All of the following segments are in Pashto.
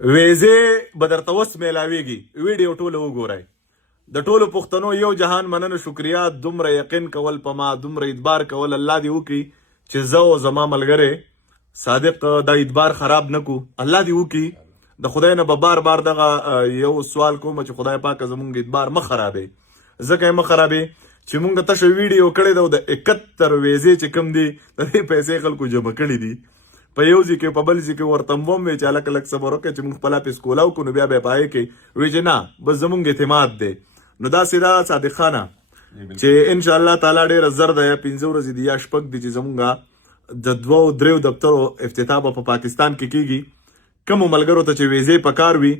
ویزه به درته اوس میلاویږي. ویډیو ټوله وګورئ. د ټولو پښتنو یو جهان مننه شکریا. دومره یقین کول په ما، دومره اعتبار کول. الله دې وکړي چې زه او زما ملګری صادق دا اعتبار خراب نه کو. الله دې وکړي. د خدای نه به بار بار دغه یو سوال کوم چې خدای پاک زمونږ اعتبار مه خرابوي. ځکه یې مه خرابوي چې مونږ تشه ویډیو کړی ده د 71 ویزې چې کوم دي د دې پیسې خلکو جمع کړي دي. په یو ځای کې په بل ځای کې ورته هم وی چې هلکه لږ صبر وکړه چې مونږ خپله پیس کولا وکړو نو بیا به یې په هغې کې وایي چې نه بس زمونږ اعتماد دی. نو داسې ده صادق خانه چې انشاءالله تعالی ډېره زر ده یا 5 ورځې دي یا شپږ دي چې زمونږ د 2-3 دفترو افتتاح به په پاکستان کې کېږي. کومو ملګرو ته چې ویزې پکار وي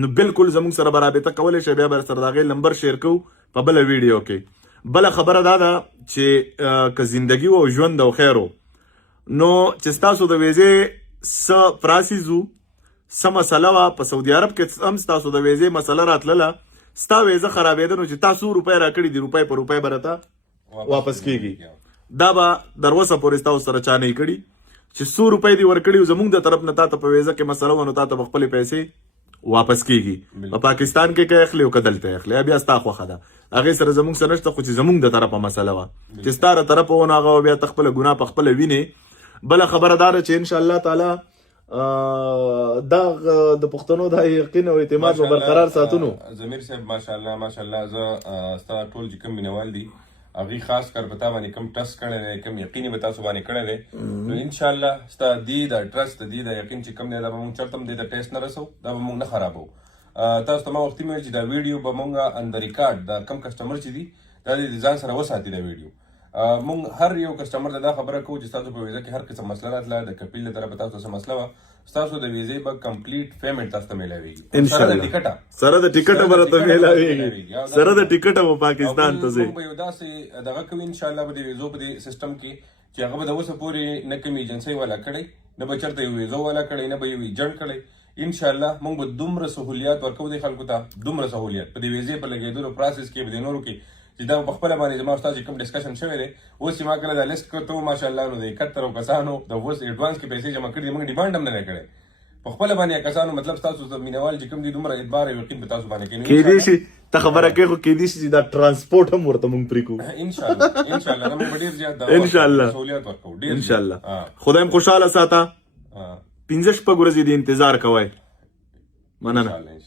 نو بالکل زمونږ سره به رابطه کولی شئ. بیا به سره د هغې نمبر شیر کوو په بله ویډیو کې. بله خبره دا ده چې که زندگی او ژوند او خیر نو چې ستاسو د ویزې څه پراسیز و څه مسله وه په سعودي عرب کې هم ستاسو د ویزې مسله راتلله ستا ویزه خرابېده نو چې تاسو روپۍ راکړي دي روپۍ په روپۍ به راته واپس کېږي. دا به در اوسه پورې ستاسو سره چا نه یې کړي چې 100 روپۍ دې ورکړي زموږ د طرف نه تا ته په ویزه کې مسله وه نو تا ته به خپلې پیسې واپس کېږي. په پاکستان کې که اخلي او که دلته اخلي بیا ستا خوښه ده. هغې سره زموږ سره نشته خو چې زموږ د طرفه مسله وه چې ستا د طرفه ونه هغه بیا ته خپله ګناه په خپله وینې. بله خبره دا ده چې انشاءالله تعالی دا د پښتنو دا یقین او اعتماد به برقرار ساتونو. ضمیر صاحب ماشاءالله ماشاءالله زه ستا ټول چې کوم مینوال دي هغې خاص کر په تا باندې کوم ټرسټ کړی دی کوم یقین یې به تاسو باندې کړی دی نو انشاءالله ستا دې د ټرسټ دې د یقین چې کوم دی دا به مونږ چېرته هم دې ته ټیسټ نه رسو دا به مونږ نه خرابو. تاسو ته ما وختي مې ویل چې دا ویډیو به مونږ ان د ریکارډ دا کم کسټمر چې دي دا دې ځان سره وساتي دا ویډیو. مونږ هر یو کسټمر ته دا خبره کوو چې ستاسو په ویزه کې هر قسم مسله راتله د کپیل له طرفه تاسو څه مسله وه ستاسو د ویزې به کمپلیټ پیمنټ تاسو ته میلاویږي سره د ټیکټه سره د ټیکټه به راته میلاویږي سره د ټیکټه به پاکستان ته ځي. مونږ به یو داسې دغه کوو انشاءالله به د ویزو په دې سیسټم کې چې هغه به د اوسه پورې نه کوم ایجنسۍ والا کړی نه به چېرته یو ویزو والا کړی نه به یو ایجنټ کړی. انشاءالله مونږ به دومره سهولیات ورکوو دې خلکو ته دومره سهولیات په دې ویزې په لګېدلو پروسس کې به د نورو کې چې دا په خپله باندې زما ستا چې کوم ډسکشن شوی دی اوس چې ما کله دا لیست کړو ماشاءالله نو د 71 کسانو د اوس ایډوانس کې پیسې جمع کړي دي موږ ډیمانډ هم نه دی کړی په خپله باندې کسانو مطلب ستاسو د مینوال چې کوم دي دومره اعتبار او یقین په تاسو باندې کوي. کېدای شي ته خبره کوې خو کېدای شي چې دا ټرانسپورټ هم ورته موږ پرې کوو انشاءالله موږ به ډېر زیات انشاءالله سهولیات ورکوو ډېر انشاءالله. خدای هم خوشحاله ساته 15 شپږ ورځې د انتظار کوئ. مننه.